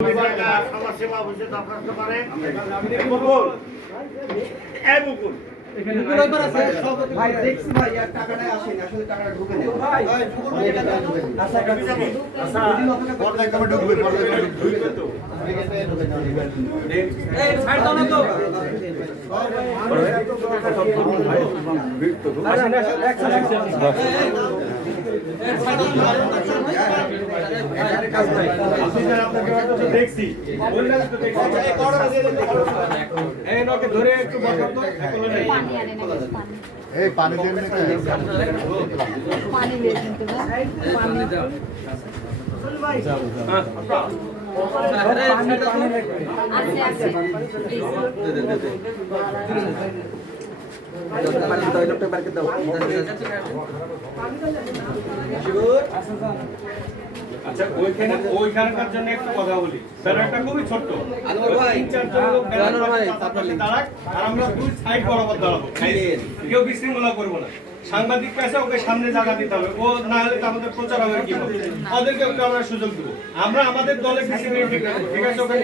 সমাজসেবা অফিসে দরখাস্ত করেন। মুকুল এই মুকুল ভাই দেখছি ভাই আর টাকাটা আসেনি আসলে টাকাটা ঢুকে নেই ভাই আচ্ছা পর্দা কবে ঢুকবে ঢুকবে তো এই ছাড় দাও না তো আসেন দেখছি এই নকে ধরে একটু বসান তো পানি আনে না পানি এই পানি দেন না পানি দিয়ে দিতে পানি দাও আছে আছে পানি দাও লোকটা মার্কেট দাও আচ্ছা ওইখানকার জন্য একটু কথা বলি ব্যানারটা খুবই ছোট্ট তিন চারজন লোক দাঁড়াক আর আমরা দুই সাইড বরাবর দাঁড়াবো কেউ বিশৃঙ্খলা করবো না সাংবাদিক কাছে ওকে সামনে জায়গা দিতে হবে ও না হলে তো আমাদের প্রচার হবে কি ওদেরকে আমরা সুযোগ দেবো আমরা আমাদের দলে ঠিক আছে ওখানে